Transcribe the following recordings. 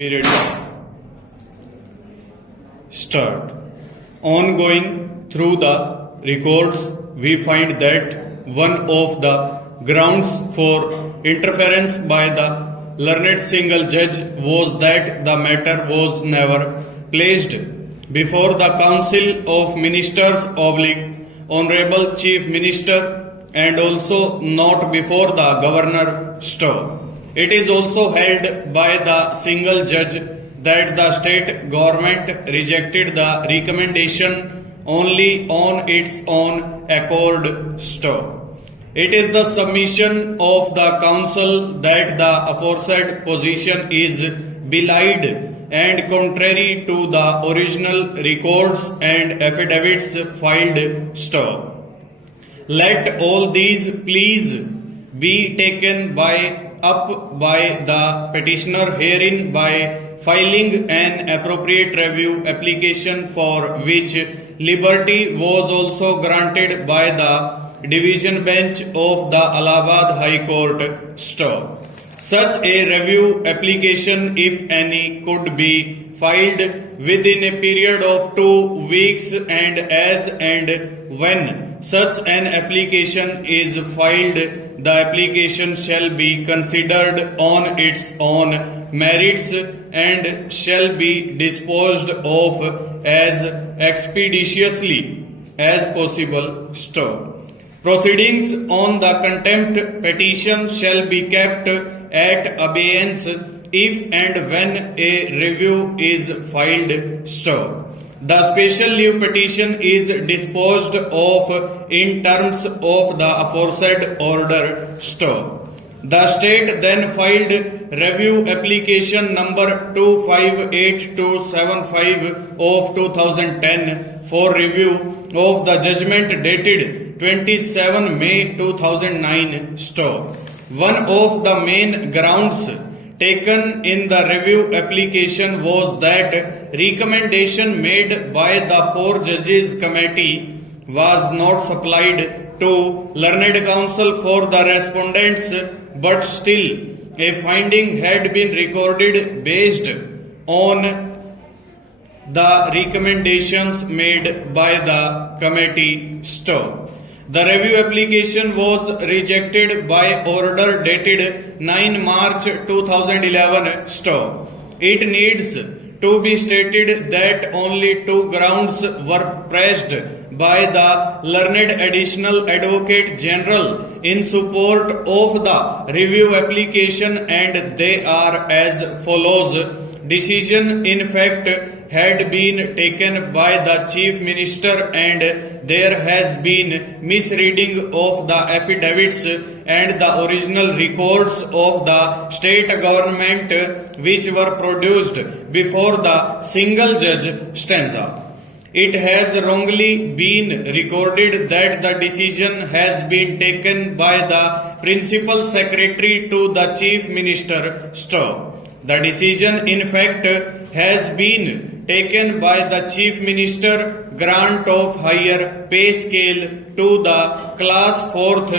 Period. Start. Ongoing through the records, we find that one of the grounds for interference by the learned single judge was that the matter was never placed before the Council of Ministers Honorable Chief Minister and also not before the Governor Stowe. It is also held by the single judge that the state government rejected the recommendation only on its own accord. Stowe. It is the submission of the council that the aforesaid position is belied and contrary to the original records and affidavits filed. Stowe. Let all these pleas be taken up by the petitioner herein by filing an appropriate review application for which liberty was also granted by the division bench of the Allahabad High Court. Stowe. Such a review application, if any, could be filed within a period of 2 weeks, and as and when such an application is filed, the application shall be considered on its own merits and shall be disposed of as expeditiously as possible. Stowe. Proceedings on the contempt petition shall be kept at abeyance if and when a review is filed. Stowe. The special leave petition is disposed of in terms of the aforesaid order. Stowe. The state then filed review application number 258275 of 2010 for review of the judgment dated 27 May 2009. Stowe. One of the main grounds taken in the review application was that recommendation made by the 4 judges committee was not supplied to learned counsel for the respondents, but still a finding had been recorded based on the recommendations made by the committee. Stowe. The review application was rejected by order dated 9 March 2011. Stowe. It needs to be stated that only 2 grounds were pressed by the learned additional advocate general in support of the review application, and they are as follows. Decision in fact had been taken by the Chief Minister, and there has been misreading of the affidavits and the original records of the state government which were produced before the single judge stanza. It has wrongly been recorded that the decision has been taken by the Principal Secretary to the Chief Minister. Stowe. The decision in fact has been taken by the Chief Minister grant of higher pay scale to the class 4th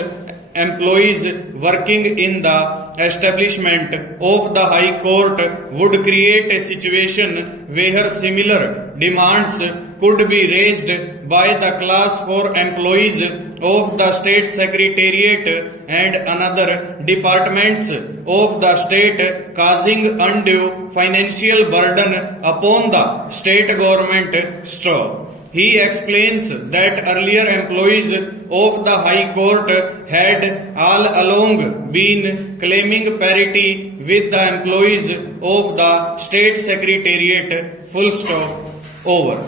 employees working in the establishment of the High Court would create a situation where similar demands could be raised by the class 4 employees of the State Secretariat and another departments of the state, causing undue financial burden upon the state government. Stowe. He explains that earlier employees of the High Court had all along been claiming parity with the employees of the State Secretariat. Full stop. Over.